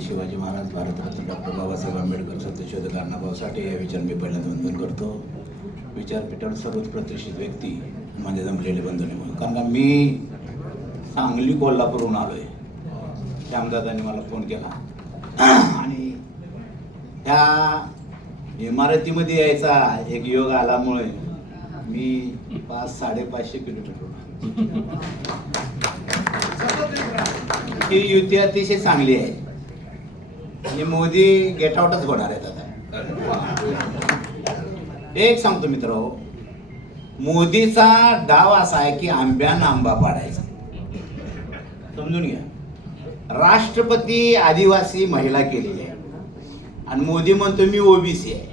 Shivaji Maharaj Bharat Ratna doctor Babasaheb Ambedkar सत्यशोधक अण्णाभाऊ साठे या विचार मी पहिल्यांदा वंदन करतो विचारपीठावर सर्वच प्रतिष्ठित व्यक्ती माझे जमलेले बंधू म्हणून कारण मी सांगली कोल्हापूरहून आलो आहे श्यामदादांनी मला फोन केला. आणि ह्या इमारतीमध्ये यायचा एक योग आल्यामुळे मी पाच साडेपाचशे किलोमीटर ही युती अतिशय चांगली आहे. आणि मोदी गेट आउटच होणार आहेत आता. एक सांगतो मित्र मोदीचा डाव असा आहे की आंब्यानं आंबा पाडायचा. समजून घ्या. राष्ट्रपती आदिवासी महिला केलेली आहे. आणि मोदी म्हणतो मी ओबीसी आहे.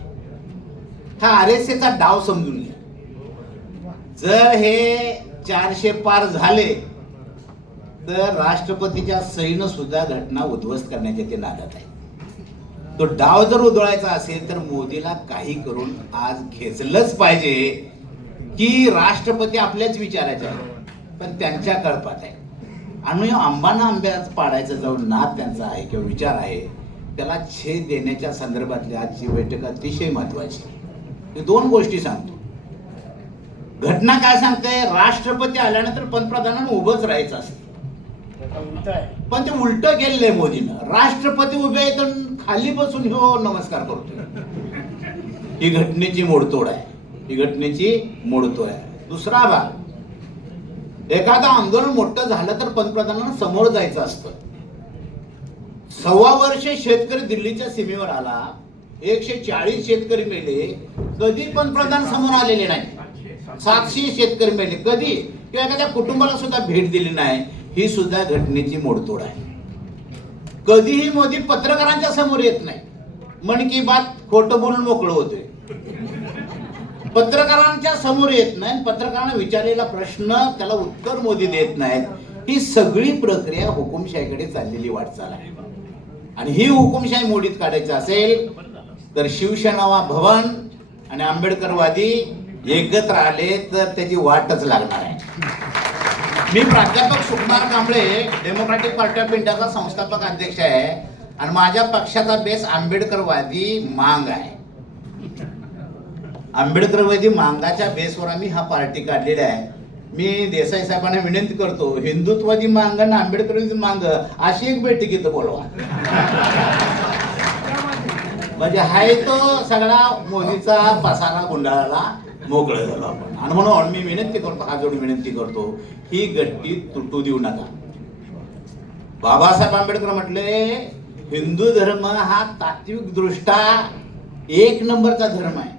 हा आर एस एचा डाव समजून घ्या. जर हे चारशे पार झाले तर राष्ट्रपतीच्या सहीनं सुद्धा घटना उद्ध्वस्त करण्याचे ते नादात आहे. तो डाव जर उधळायचा असेल तर मोदीला काही करून आज खेचलंच पाहिजे की राष्ट्रपती आपल्याच विचारायचे पण त्यांच्या कळपात आहे. आणि आंबाना आंब्याच पाडायचं जाऊन नाद त्यांचा आहे किंवा विचार आहे त्याला छेद देण्याच्या संदर्भातली आजची बैठक अतिशय महत्वाची मी दोन गोष्टी सांगतो. घटना काय सांगते? राष्ट्रपती आल्यानंतर पंतप्रधानांना उभंच राहायचं असतं. पण ते उलट केलेलं आहे मोदीनं. राष्ट्रपती उभे आहेत आणि खाली बसून हो नमस्कार करतो ही घटनेची मोडतोड आहे. ही घटनेची मोडतोड आहे. दुसरा भाग. एखादं आंदोलन मोठं झालं तर पंतप्रधानांना समोर जायचं असतं. सव्वा वर्ष शेतकरी दिल्लीच्या सीमेवर आला. एकशे चाळीस शेतकरी मेले. कधी पंतप्रधान समोर आलेले नाही? सातशे शेतकरी मेले. कधी? किंवा एखाद्या कुटुंबाला सुद्धा भेट दिली नाही. ही सुद्धा घटनेची मोडतोड आहे. कधीही मोदी पत्रकारांच्या समोर येत नाही. मन की बात खोटं बोलून मोकळं होते पत्रकारांच्या समोर येत नाही पत्रकारांना विचारलेला प्रश्न त्याला उत्तर मोदी देत नाहीत. ही सगळी प्रक्रिया हुकुमशाहीकडे चाललेली वाटचाल आहे. आणि ही हुकुमशाही मोडीत काढायची असेल तर शिवसेना भवन आणि आंबेडकरवादी एकत्र आले तर त्याची वाटच लागणार आहे. मी प्राध्यापक Sukumar Kamble democratic party of इंडियाचा संस्थापक अध्यक्ष आहे आणि माझ्या पक्षाचा बेस आंबेडकरवादी मांग आहे. आंबेडकरवादी मांगाच्या बेसवर आम्ही हा पार्टी काढलेला आहे. मी देसाई साहेबांना विनंती करतो हिंदुत्वादी मांग आणि आंबेडकरवादी मांग अशी एक बैठक इथं बोलवा. म्हणजे हाय तो सगळा मोदीचा पसारा गुंडाळाला. मोकळं झालो आपण. आणि म्हणून मी विनंती करतो हा जोडी विनंती करतो ही गट्टी तुटू देऊ नका. बाबासाहेब आंबेडकर म्हटले हिंदू धर्म हा तात्विक दृष्ट्या एक नंबरचा धर्म आहे.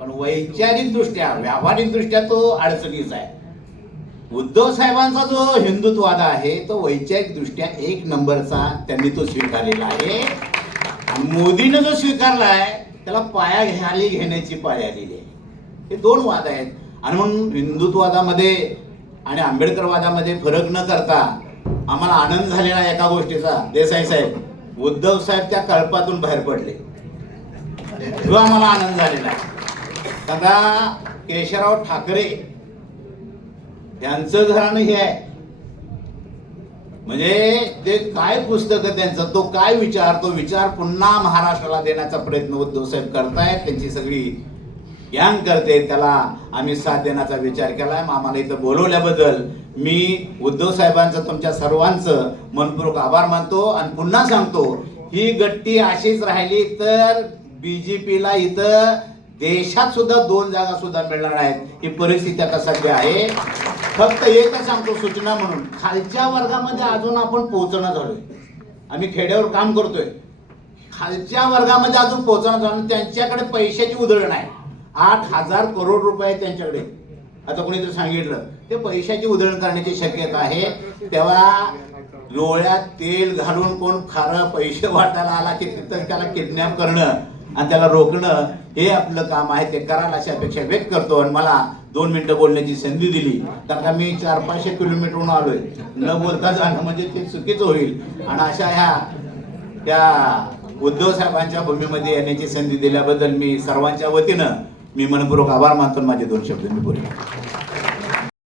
पण वैचारिक दृष्ट्या व्यावहारिक दृष्ट्या तो अडचणीचा आहे. उद्धव साहेबांचा जो हिंदुत्ववाद आहे तो वैचारिक दृष्ट्या एक नंबरचा त्यांनी तो स्वीकारलेला आहे. आणि मोदीनं जो स्वीकारलाय त्याला पाया घ्याली घेण्याची पाळी आलेली आहे. हे दोन वाद आहेत. आणि म्हणून हिंदुत्ववादामध्ये आणि आंबेडकरवादामध्ये फरक न करता आम्हाला आनंद झालेला एका गोष्टीचा. देसाई साहेब उद्धव साहेब त्या कळपातून बाहेर पडले. तो आम्हाला आनंद झालेला दादा केशवराव ठाकरे यांचं घराणं हे आहे. म्हणजे ते काय पुस्तक त्यांचं? तो काय विचार? तो विचार पुन्हा महाराष्ट्राला देण्याचा प्रयत्न उद्धव साहेब करतायत. त्यांची सगळी गँग करते त्याला आम्ही साथ देण्याचा विचार केलाय. आम्हाला इथं बोलवल्याबद्दल मी उद्धव साहेबांचं तुमच्या सर्वांचं मनपूर्वक आभार मानतो आणि पुन्हा सांगतो ही गट्टी अशीच राहिली तर बीजेपीला इथं देशात सुद्धा दोन जागा सुद्धा मिळणार नाहीत ही परिस्थिती आता सध्या आहे. फक्त एकच सांगतो सूचना म्हणून खालच्या वर्गामध्ये अजून आपण पोहोचणं झालोय. आम्ही खेड्यावर काम करतोय. खालच्या वर्गामध्ये अजून पोहोचणं झालं त्यांच्याकडे पैशाची उधळण आहे. आठ हजार करोड रुपये त्यांच्याकडे. आता कोणीतरी सांगितलं ते पैशाची उधळण करण्याची शक्यता आहे. तेव्हा डोळ्यात तेल घालून कोण खारं पैसे वाटायला आला की तिथं त्याला किडनॅप करणं आणि त्याला रोखणं हे आपलं काम आहे. ते करायला अशी अपेक्षा व्यक्त करतो आणि मला दोन मिनिटं बोलण्याची संधी दिली. तर का मी चार पाचशे किलोमीटरहून आलोय. न बोलता जाणं म्हणजे ते चुकीचं होईल. आणि अशा ह्या त्या उद्धव साहेबांच्या भूमीमध्ये येण्याची संधी दिल्याबद्दल मी सर्वांच्या वतीनं मी मनपूर्वक आभार मानतो माझे दोन शब्द मी बोलले